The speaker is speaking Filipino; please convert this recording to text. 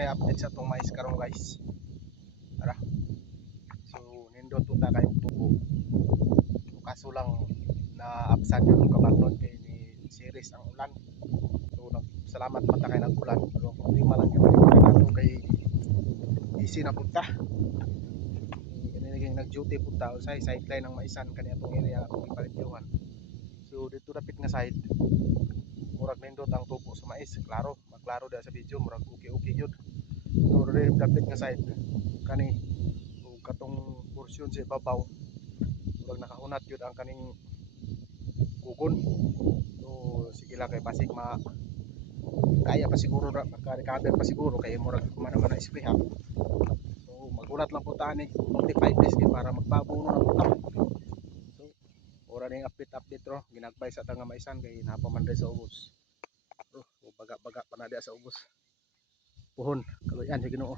na update sa itong mais karon guys. Tara. So nindot punta kayo tubo. Kaso lang na absent yung kabagnon kay ni series ang ulan. So salamat pa ta kay nag-ulan pero problema lang yung kay easy na punta. Naging nag-duty punta sa sideline ng maisan kaniya itong area akong ipalityuhan. So dito dapit nga side murag nindot ang tubo sa mais, klaro, maklaro da sa video, murag okay yun. So dapit nga side kani o katong porsyon sa ibabaw murag nakahunat yun ang kaning kugon. So sige lang kay basig kaya pa siguro na maka-recover pa siguro kay murag kumanaman na ispreha. So magulat lang po taan eh 45 days para magbabuno na po ta. So ora ning update ro ginagbay sa tanga maisan kay napaman sa ubos. Baga-baga pa na sa ubos. Puhon, kaluyan sa Ginoo.